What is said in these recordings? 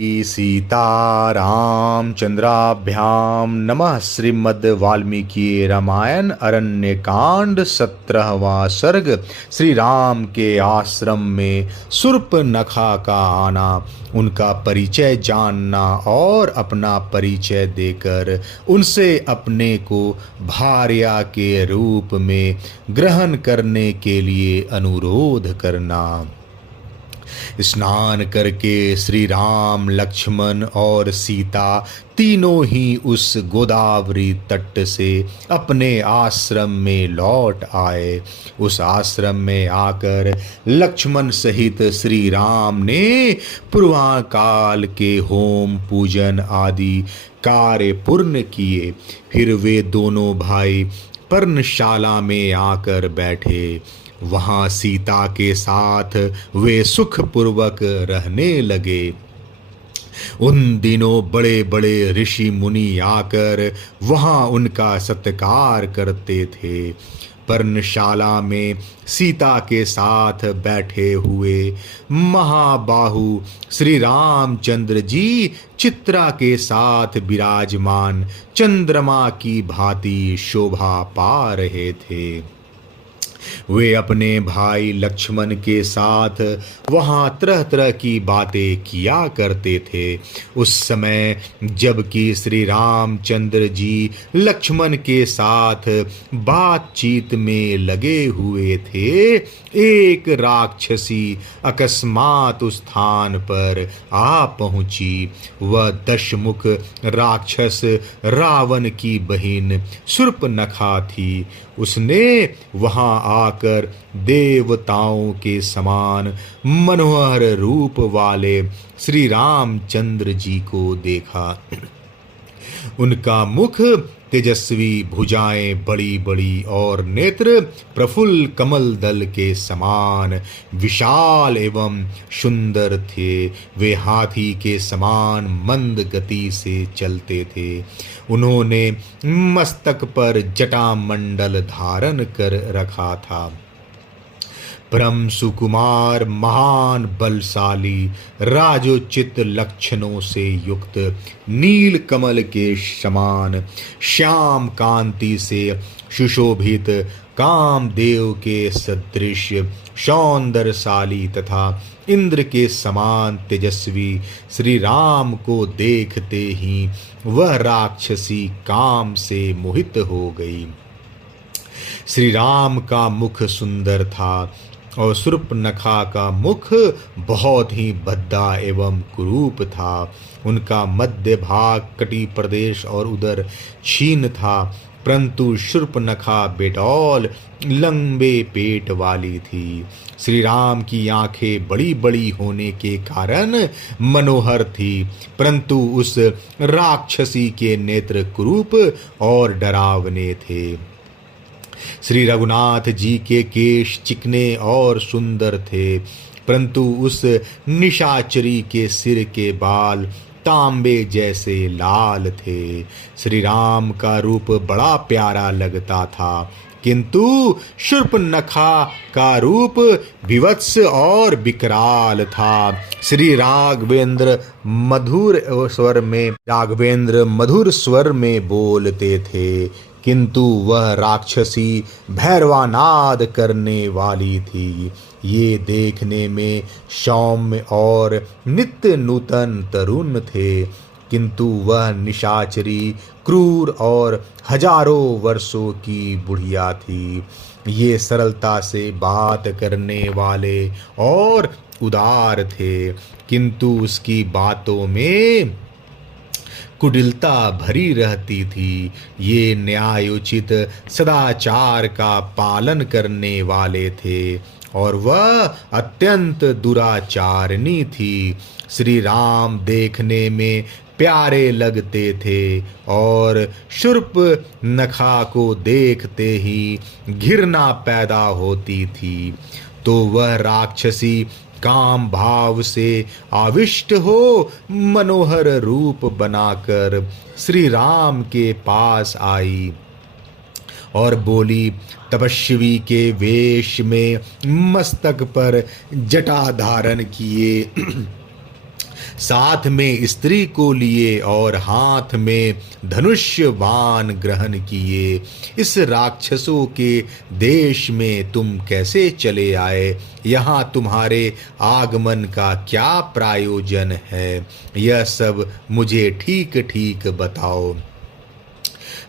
सीतारामचंद्राभ्यां नमः। श्रीमद् वाल्मीकि रामायण अरण्य कांड 17वां सर्ग। श्री राम के आश्रम में शूर्पनखा का आना, उनका परिचय जानना और अपना परिचय देकर उनसे अपने को भार्या के रूप में ग्रहण करने के लिए अनुरोध करना। स्नान करके श्री राम, लक्ष्मण और सीता तीनों ही उस गोदावरी तट से अपने आश्रम में लौट आए। उस आश्रम में आकर लक्ष्मण सहित श्री राम ने पूर्वाकाल के होम पूजन आदि कार्य पूर्ण किए। फिर वे दोनों भाई पर्णशाला में आकर बैठे। वहां सीता के साथ वे सुखपूर्वक रहने लगे। उन दिनों बड़े बड़े ऋषि मुनि आकर वहां उनका सत्कार करते थे। पर्णशाला में सीता के साथ बैठे हुए महाबाहु श्री रामचंद्र जी चित्रा के साथ विराजमान चंद्रमा की भांति शोभा पा रहे थे। वे अपने भाई लक्ष्मण के साथ वहां तरह तरह की बातें किया करते थे। उस समय जबकि श्री रामचंद्र जी लक्ष्मण के साथ बातचीत में लगे हुए थे, एक राक्षसी अकस्मात उस स्थान पर आ पहुंची। वह दशमुख राक्षस रावण की बहन शूर्पनखा थी। उसने वहां आकर देवताओं के समान मनोहर रूप वाले श्री रामचंद्र जी को देखा। उनका मुख तेजस्वी, भुजाएं बड़ी बड़ी और नेत्र प्रफुल्ल कमल दल के समान विशाल एवं सुंदर थे। वे हाथी के समान मंद गति से चलते थे। उन्होंने मस्तक पर जटामंडल धारण कर रखा था। परम सुकुमार, महान बलशाली, राजोचित लक्षणों से युक्त, नील कमल के समान श्याम कांति से सुशोभित, कामदेव के सदृश सौंदर्यशाली तथा इंद्र के समान तेजस्वी श्री राम को देखते ही वह राक्षसी काम से मोहित हो गई। श्री राम का मुख सुंदर था और शूर्पनखा का मुख बहुत ही भद्दा एवं कुरूप था। उनका मध्य भाग कटी प्रदेश और उदर क्षीण था, परंतु शूर्पनखा बेडौल लंबे पेट वाली थी। श्री राम की आंखें बड़ी बड़ी होने के कारण मनोहर थी, परंतु उस राक्षसी के नेत्र कुरूप और डरावने थे। श्री रघुनाथ जी के केश चिकने और सुंदर थे, परंतु उस निशाचरी के सिर के बाल तांबे जैसे लाल थे। श्री राम का रूप बड़ा प्यारा लगता था, किंतु शूर्पनखा का रूप विवत्स और विकराल था। श्री राघवेंद्र मधुर स्वर में बोलते थे, किंतु वह राक्षसी भैरवानाद करने वाली थी। ये देखने में सौम्य और नित्य नूतन तरुण थे, किंतु वह निशाचरी क्रूर और हजारों वर्षों की बुढ़िया थी। ये सरलता से बात करने वाले और उदार थे, किंतु उसकी बातों में कुटिलता भरी रहती थी। ये न्यायोचित सदाचार का पालन करने वाले थे और वह अत्यंत दुराचारणी थी। श्री राम देखने में प्यारे लगते थे और शूर्पनखा को देखते ही घृणा पैदा होती थी। तो वह राक्षसी काम भाव से आविष्ट हो मनोहर रूप बनाकर श्री राम के पास आई और बोली, तपस्वी के वेश में मस्तक पर जटा धारण किए साथ में स्त्री को लिए और हाथ में धनुष्य बाण ग्रहण किए। इस राक्षसों के देश में तुम कैसे चले आए? यहाँ तुम्हारे आगमन का क्या प्रयोजन है? यह सब मुझे ठीक ठीक बताओ।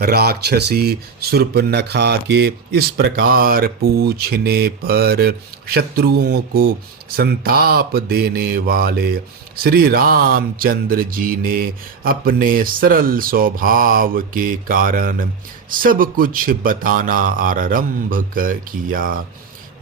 राक्षसी शूर्पणखा के इस प्रकार पूछने पर शत्रुओं को संताप देने वाले श्री रामचंद्र जी ने अपने सरल स्वभाव के कारण सब कुछ बताना आरंभ किया।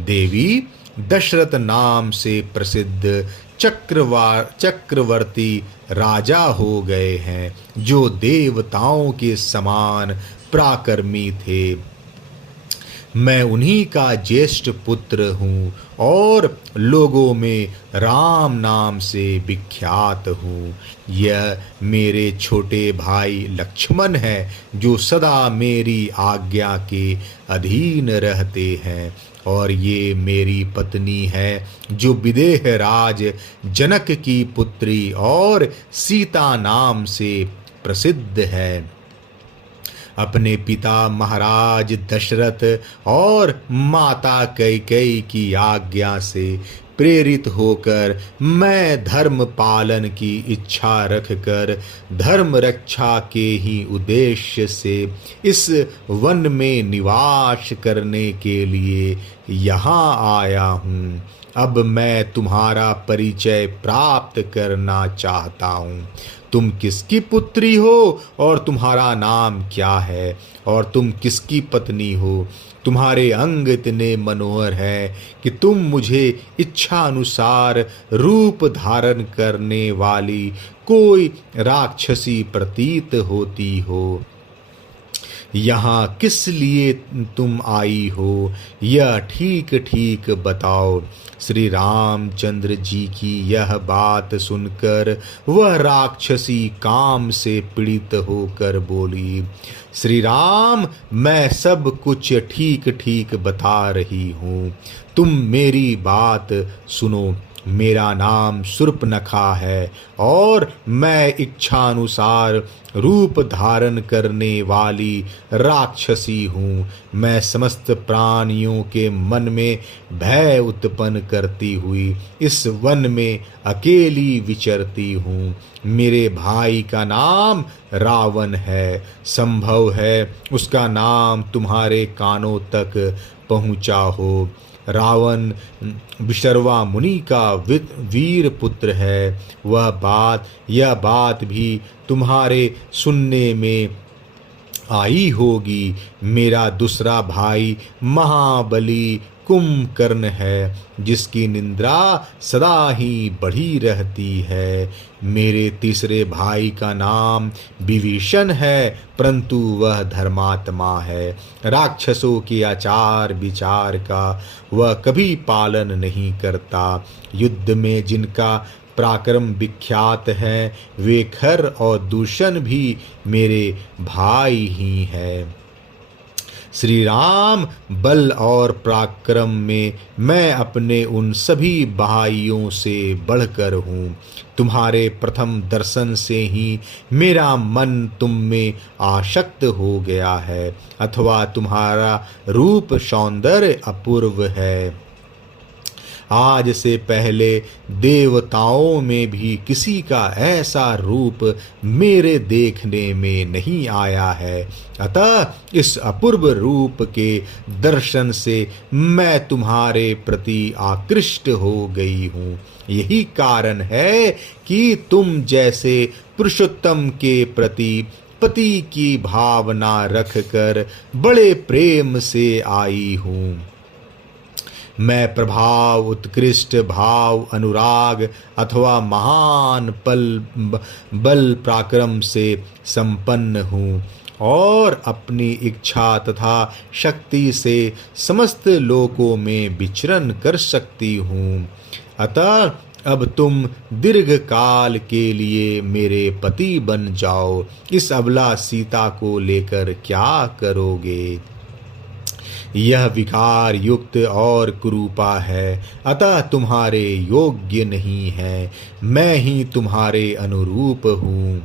देवी, दशरथ नाम से प्रसिद्ध चक्रवर्ती राजा हो गए हैं, जो देवताओं के समान पराक्रमी थे। मैं उन्हीं का ज्येष्ठ पुत्र हूँ और लोगों में राम नाम से विख्यात हूँ। यह मेरे छोटे भाई लक्ष्मण है, जो सदा मेरी आज्ञा के अधीन रहते हैं, और ये मेरी पत्नी है, जो विदेह राज जनक की पुत्री और सीता नाम से प्रसिद्ध है। अपने पिता महाराज दशरथ और माता कैकेयी की आज्ञा से प्रेरित होकर मैं धर्म पालन की इच्छा रखकर धर्म रक्षा के ही उद्देश्य से इस वन में निवास करने के लिए यहाँ आया हूँ। अब मैं तुम्हारा परिचय प्राप्त करना चाहता हूँ। तुम किसकी पुत्री हो और तुम्हारा नाम क्या है, और तुम किसकी पत्नी हो? तुम्हारे अंग इतने मनोहर हैं कि तुम मुझे इच्छा अनुसार रूप धारण करने वाली कोई राक्षसी प्रतीत होती हो। यहाँ किस लिए तुम आई हो, यह ठीक ठीक बताओ। श्री रामचंद्र जी की यह बात सुनकर वह राक्षसी काम से पीड़ित होकर बोली, श्री राम, मैं सब कुछ ठीक ठीक बता रही हूँ, तुम मेरी बात सुनो। मेरा नाम शूर्पणखा है और मैं इच्छानुसार रूप धारण करने वाली राक्षसी हूँ। मैं समस्त प्राणियों के मन में भय उत्पन्न करती हुई इस वन में अकेली विचरती हूँ। मेरे भाई का नाम रावण है। संभव है उसका नाम तुम्हारे कानों तक पहुँचा हो। रावण विशर्वा मुनि का वीर पुत्र है। यह बात भी तुम्हारे सुनने में आई होगी। मेरा दूसरा भाई महाबली कुंभकर्ण है, जिसकी निंदा सदा ही बढ़ी रहती है। मेरे तीसरे भाई का नाम विभीषण है, परंतु वह धर्मात्मा है। राक्षसों के आचार विचार का वह कभी पालन नहीं करता। युद्ध में जिनका पराक्रम विख्यात है, वे खर और दूषण भी मेरे भाई ही हैं। श्री राम, बल और पराक्रम में मैं अपने उन सभी भाइयों से बढ़कर हूँ। तुम्हारे प्रथम दर्शन से ही मेरा मन तुम में आसक्त हो गया है, अथवा तुम्हारा रूप सौंदर्य अपूर्व है। आज से पहले देवताओं में भी किसी का ऐसा रूप मेरे देखने में नहीं आया है। अतः इस अपूर्व रूप के दर्शन से मैं तुम्हारे प्रति आकृष्ट हो गई हूँ। यही कारण है कि तुम जैसे पुरुषोत्तम के प्रति पति की भावना रखकर बड़े प्रेम से आई हूँ। मैं प्रभाव, उत्कृष्ट भाव, अनुराग अथवा महान बल पराक्रम से संपन्न हूँ और अपनी इच्छा तथा शक्ति से समस्त लोकों में विचरण कर सकती हूँ। अतः अब तुम दीर्घ काल के लिए मेरे पति बन जाओ। इस अबला सीता को लेकर क्या करोगे? यह विकार युक्त और कुरूपा है, अतः तुम्हारे योग्य नहीं है। मैं ही तुम्हारे अनुरूप हूँ,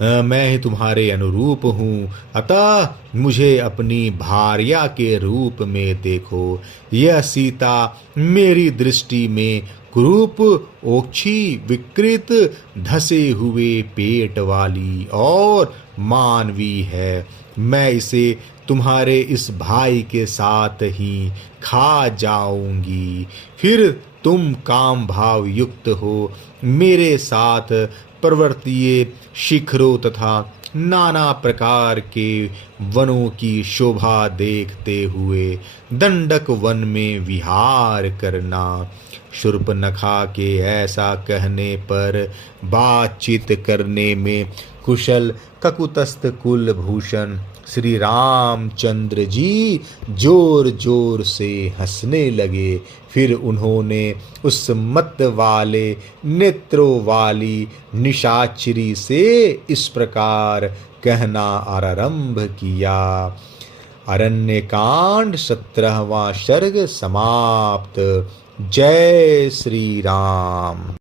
मैं ही तुम्हारे अनुरूप हूँ, अतः मुझे अपनी भार्या के रूप में देखो। यह सीता मेरी दृष्टि में कुरूप, ओछी, विकृत, धसे हुए पेट वाली और मानवी है। मैं इसे तुम्हारे इस भाई के साथ ही खा जाऊंगी। फिर तुम काम भाव युक्त हो मेरे साथ पर्वतीय शिखरों तथा नाना प्रकार के वनों की शोभा देखते हुए दंडक वन में विहार करना। शूर्पनखा के ऐसा कहने पर बातचीत करने में कुशल ककुतस्थ कुलभूषण श्री रामचंद्र जी जोर जोर से हंसने लगे। फिर उन्होंने उस मत वाले नेत्रों वाली निशाचरी से इस प्रकार कहना आरंभ किया। अरण्यकांड 17वां सर्ग समाप्त। जय श्री राम।